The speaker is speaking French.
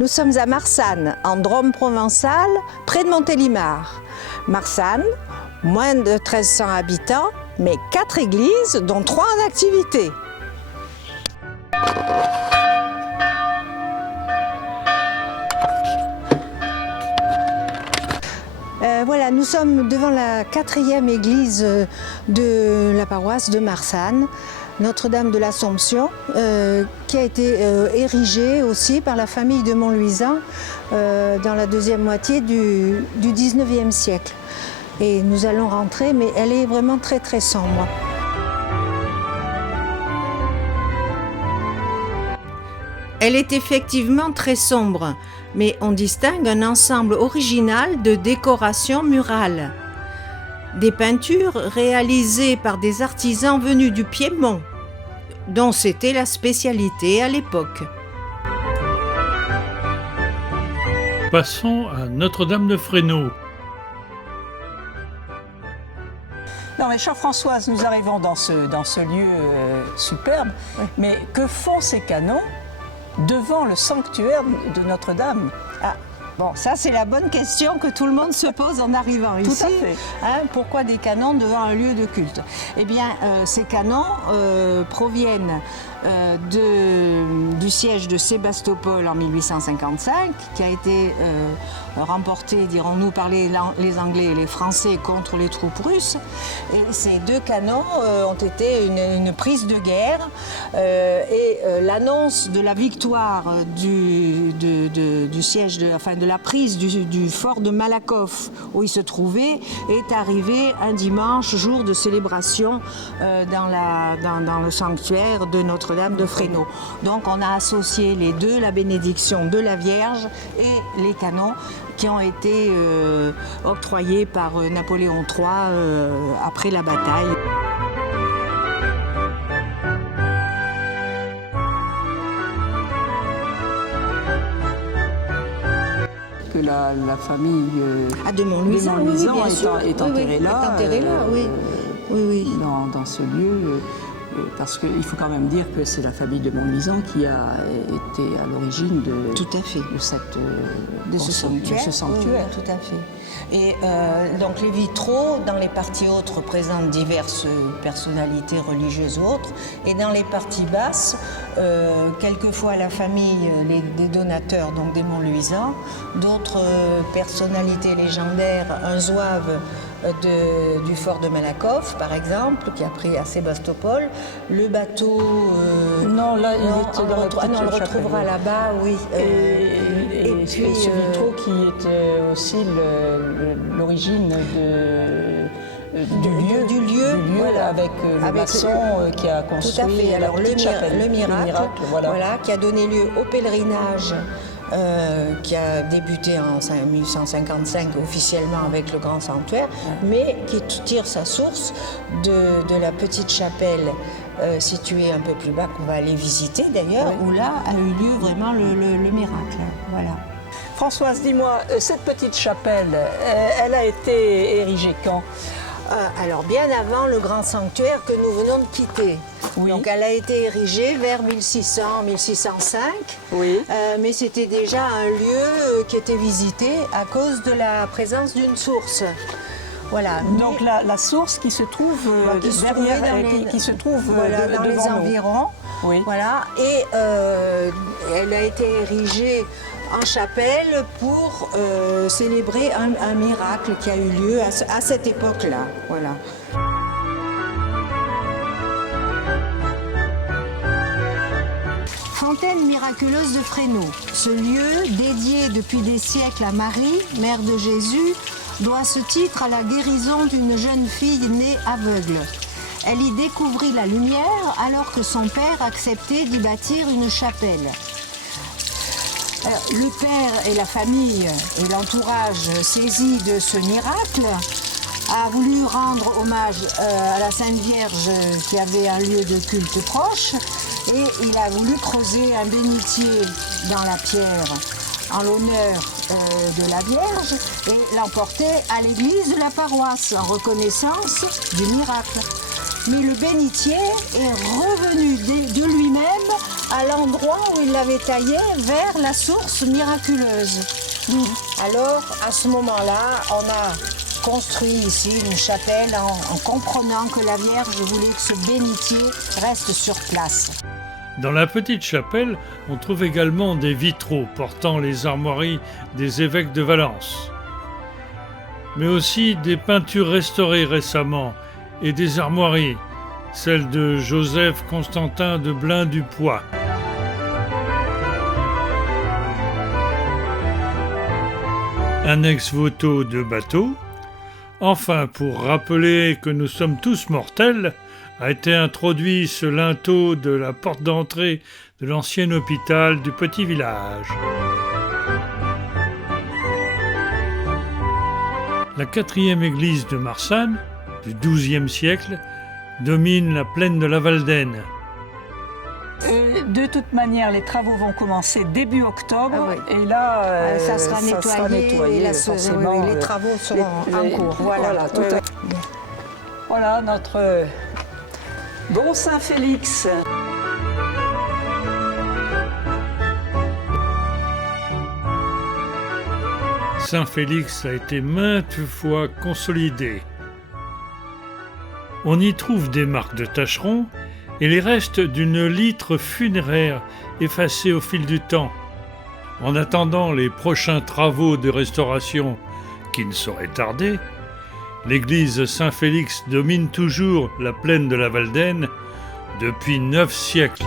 Nous sommes à Marsanne, en Drôme provençal, près de Montélimar. Marsanne, moins de 1300 habitants, mais 4 églises, dont 3 en activité. Voilà, nous sommes devant la 4e église de la paroisse de Marsanne, Notre-Dame de l'Assomption, qui a été érigée aussi par la famille de Montluisan dans la deuxième moitié du 19e siècle. Et nous allons rentrer, mais elle est vraiment très très sombre. Elle est effectivement très sombre, mais on distingue un ensemble original de décorations murales. Des peintures réalisées par des artisans venus du Piémont, dont c'était la spécialité à l'époque. Passons à Notre-Dame de Fresno. Non mais chère Françoise, nous arrivons dans ce lieu superbe, oui. Mais que font ces canons devant le sanctuaire de Notre-Dame? Bon, ça c'est la bonne question que tout le monde se pose en arrivant ici. Tout à fait. Pourquoi des canons devant un lieu de culte? Eh bien, ces canons proviennent du siège de Sébastopol en 1855, qui a été remporté, dirons-nous, par les Anglais et les Français contre les troupes russes. Et ces 2 canons ont été une prise de guerre et l'annonce de la victoire du siège, de la prise du fort de Malakoff, où il se trouvait, est arrivée un dimanche, jour de célébration dans le sanctuaire de Notre-Dame de Fresno. Donc on a associé les deux, la bénédiction de la Vierge et les canons qui ont été octroyés par Napoléon III après la bataille. Que la famille de Montluisan est enterrée là. Oui. Dans ce lieu. Parce qu'il faut quand même dire que c'est la famille de Montluisan qui a été à l'origine de ce sanctuaire. Oui, tout à fait. Et donc les vitraux, dans les parties hautes, représentent diverses personnalités religieuses ou autres. Et dans les parties basses, quelquefois la famille des donateurs, donc des Montluisan, d'autres personnalités légendaires, un zouave du fort de Malakoff, par exemple, qui a pris à Sébastopol. Le bateau... on le retrouvera là-bas, oui. Et puis, ce vitraux qui est aussi l'origine du lieu voilà, avec le maçon qui a construit tout à fait. Alors, le miracle, voilà, qui a donné lieu au pèlerinage qui a débuté en 1855 officiellement avec le grand sanctuaire, mais qui tire sa source de la petite chapelle située un peu plus bas, qu'on va aller visiter d'ailleurs, où là a eu lieu vraiment le miracle. Voilà. Françoise, dis-moi, cette petite chapelle, elle a été érigée quand ? Alors bien avant le grand sanctuaire que nous venons de quitter. Oui. Donc elle a été érigée vers 1600-1605, oui. Mais c'était déjà un lieu qui était visité à cause de la présence d'une source. Voilà. Donc la source qui se trouve dans les environs. Oui. Voilà. Et elle a été érigée en chapelle pour célébrer un miracle qui a eu lieu à cette époque-là. Voilà. Fontaine miraculeuse de Fresno. Ce lieu, dédié depuis des siècles à Marie, mère de Jésus, doit ce titre à la guérison d'une jeune fille née aveugle. Elle y découvrit la lumière alors que son père acceptait d'y bâtir une chapelle. Alors, le père et la famille et l'entourage saisis de ce miracle a voulu rendre hommage à la Sainte Vierge qui avait un lieu de culte proche et il a voulu creuser un bénitier dans la pierre en l'honneur de la Vierge et l'emporter à l'église de la paroisse en reconnaissance du miracle. mais le bénitier est revenu de lui-même à l'endroit où il l'avait taillé, vers la source miraculeuse. Alors, à ce moment-là, on a construit ici une chapelle en comprenant que la Vierge voulait que ce bénitier reste sur place. Dans la petite chapelle, on trouve également des vitraux portant les armoiries des évêques de Valence, mais aussi des peintures restaurées récemment et des armoiries, celle de Joseph Constantin de Blain-du-Poix. Un ex-voto de bateau. Enfin, pour rappeler que nous sommes tous mortels, a été introduit ce linteau de la porte d'entrée de l'ancien hôpital du petit village. La 4e église de Marsanne, du XIIe siècle, domine la plaine de la Valdaine. De toute manière, les travaux vont commencer début octobre et là, ça sera nettoyé et forcément, les travaux seront en cours. Voilà, tout à fait. Voilà notre bon Saint-Félix. Saint-Félix a été maintes fois consolidé. On y trouve des marques de tâcherons et les restes d'une litre funéraire effacée au fil du temps. En attendant les prochains travaux de restauration qui ne sauraient tarder, l'église Saint-Félix domine toujours la plaine de la Valdaine depuis 9 siècles.